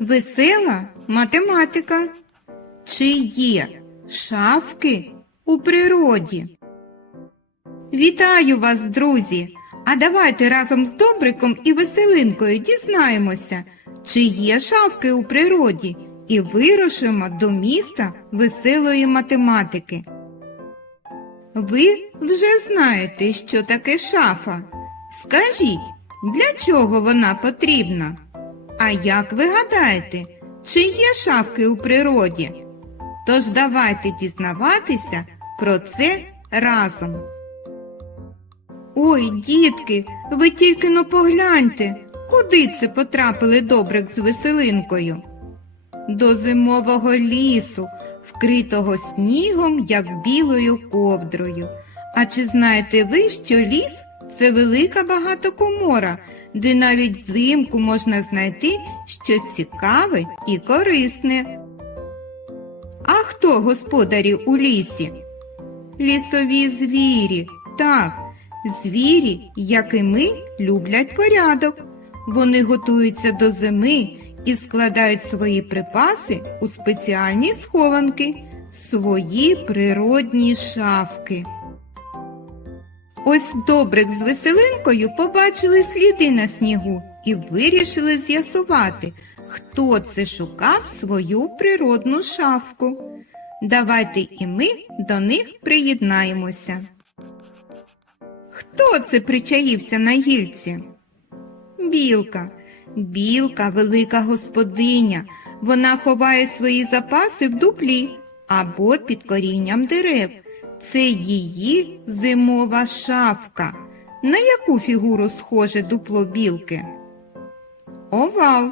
Весела математика. Чи є шавки у природі? Вітаю вас, друзі! А давайте разом з Добриком і Веселинкою дізнаємося, чи є шавки у природі, і вирушимо до міста веселої математики. Ви вже знаєте, що таке шафа. Скажіть, для чого вона потрібна? А як ви гадаєте, чи є шапки у природі? Тож давайте дізнаватися про це разом. Ой, дітки, ви тільки но погляньте, куди це потрапили добрик з веселинкою? До зимового лісу, вкритого снігом, як білою ковдрою. А чи знаєте ви, що ліс це велика багатокомора, де навіть взимку можна знайти щось цікаве і корисне. А хто господарі у лісі? Лісові звірі, так, звірі, як і ми, люблять порядок. Вони готуються до зими і складають свої припаси у спеціальні схованки, свої природні шафки. Ось добрик з веселинкою побачили сліди на снігу і вирішили з'ясувати, хто це шукав свою природну шафку. Давайте і ми до них приєднаємося. Хто це причаївся на гільці? Білка. Білка велика господиня. Вона ховає свої запаси в дуплі або під корінням дерев. Це її зимова шапка. На яку фігуру схоже дупло білки? Овал.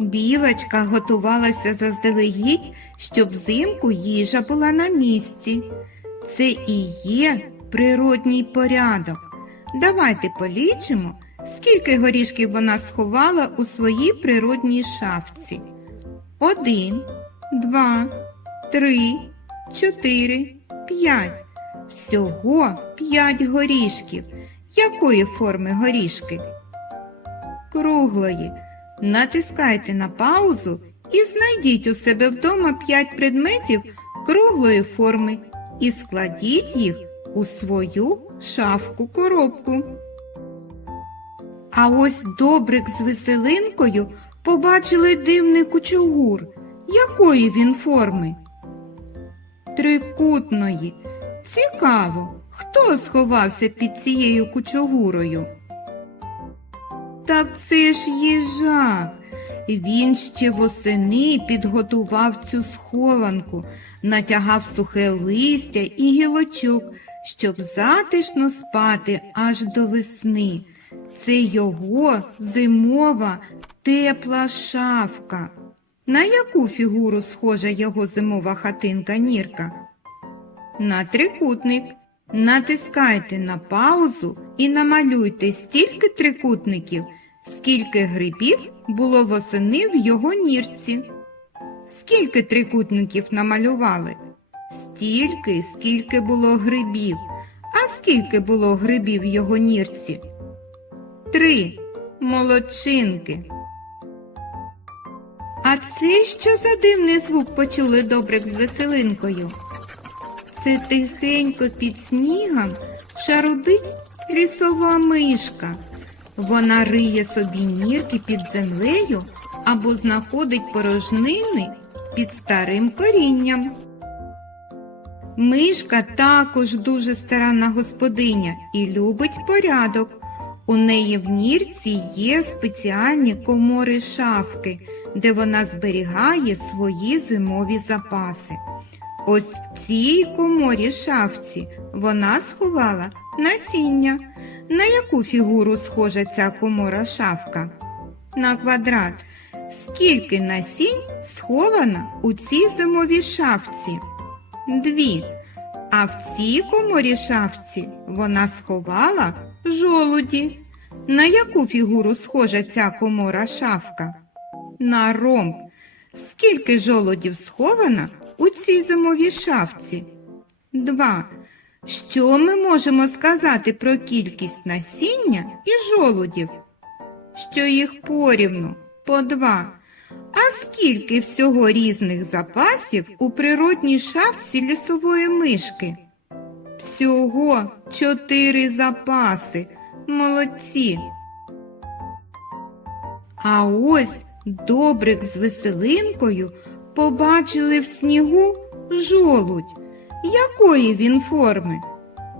Білочка готувалася заздалегідь, щоб взимку їжа була на місці. Це і є природній порядок. Давайте полічимо, скільки горішків вона сховала у своїй природній шафці. Один, два, три, чотири, п'ять. Всього п'ять горішків. Якої форми горішки? Круглої. Натискайте на паузу і знайдіть у себе вдома п'ять предметів круглої форми і складіть їх у свою шафку коробку. А ось добрик з веселинкою побачили дивний кучугур. Якої він форми? трикутної. Цікаво, хто сховався під цією кучугурою? Так це ж їжак. Він ще восени підготував цю схованку, натягав сухе листя і гілочок, щоб затишно спати аж до весни. Це його зимова тепла шафка. На яку фігуру схожа його зимова хатинка нірка? На трикутник. Натискайте на паузу і намалюйте стільки трикутників, скільки грибів було восени в його нірці. Скільки трикутників намалювали? Стільки, скільки було грибів. А скільки було грибів в його нірці? Три молодчинки. А це що за дивний звук почули добрик з веселинкою? Це тихенько під снігом шарудить лісова мишка. Вона риє собі нірки під землею або знаходить порожнини під старим корінням. Мишка також дуже старанна господиня і любить порядок. У неї в нірці є спеціальні комори шафки де вона зберігає свої зимові запаси. Ось в цій коморі шафці вона сховала насіння. На яку фігуру схожа ця комора шафка? На квадрат. Скільки насінь сховано у цій зимовій шафці? Дві. А в цій коморі шафці вона сховала жолуді. На яку фігуру схожа ця комора шафка? на ромб. Скільки жолодів сховано у цій зимовій шафці? Два. Що ми можемо сказати про кількість насіння і жолудів? Що їх порівну по два. А скільки всього різних запасів у природній шафці лісової мишки? Всього чотири запаси. Молодці. А ось Добрик з веселинкою побачили в снігу жолудь. Якої він форми?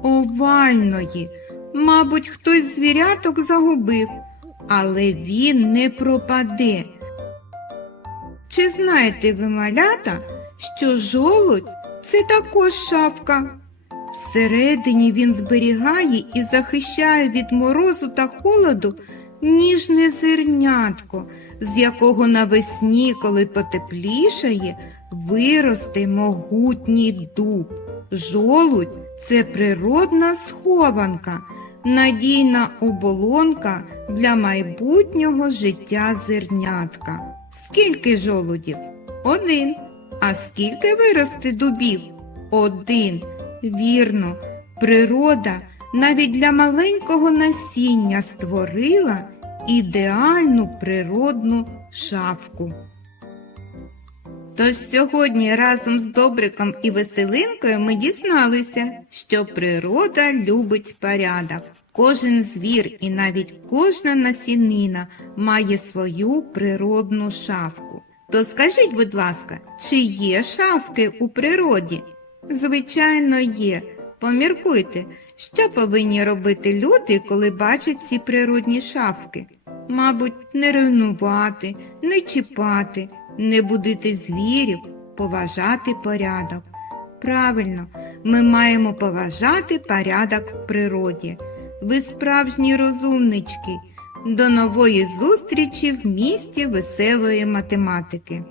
Овальної. Мабуть, хтось звіряток загубив, але він не пропаде. Чи знаєте ви малята, що жолудь це також шапка? Всередині він зберігає і захищає від морозу та холоду ніжне зернятко, з якого навесні, коли потеплішає, виросте могутній дуб. Жолудь це природна схованка, надійна оболонка для майбутнього життя зернятка. Скільки жолудів? Один. А скільки виросте дубів? Один. Вірно, природа навіть для маленького насіння створила ідеальну природну шавку. Тож сьогодні разом з Добриком і веселинкою ми дізналися, що природа любить порядок. Кожен звір і навіть кожна насінина має свою природну шавку. То скажіть, будь ласка, чи є шавки у природі? Звичайно, є. Поміркуйте. Що повинні робити люди, коли бачать ці природні шафки? Мабуть, не руйнувати, не чіпати, не будити звірів, поважати порядок. Правильно, ми маємо поважати порядок в природі. Ви справжні розумнички. До нової зустрічі в місті веселої математики.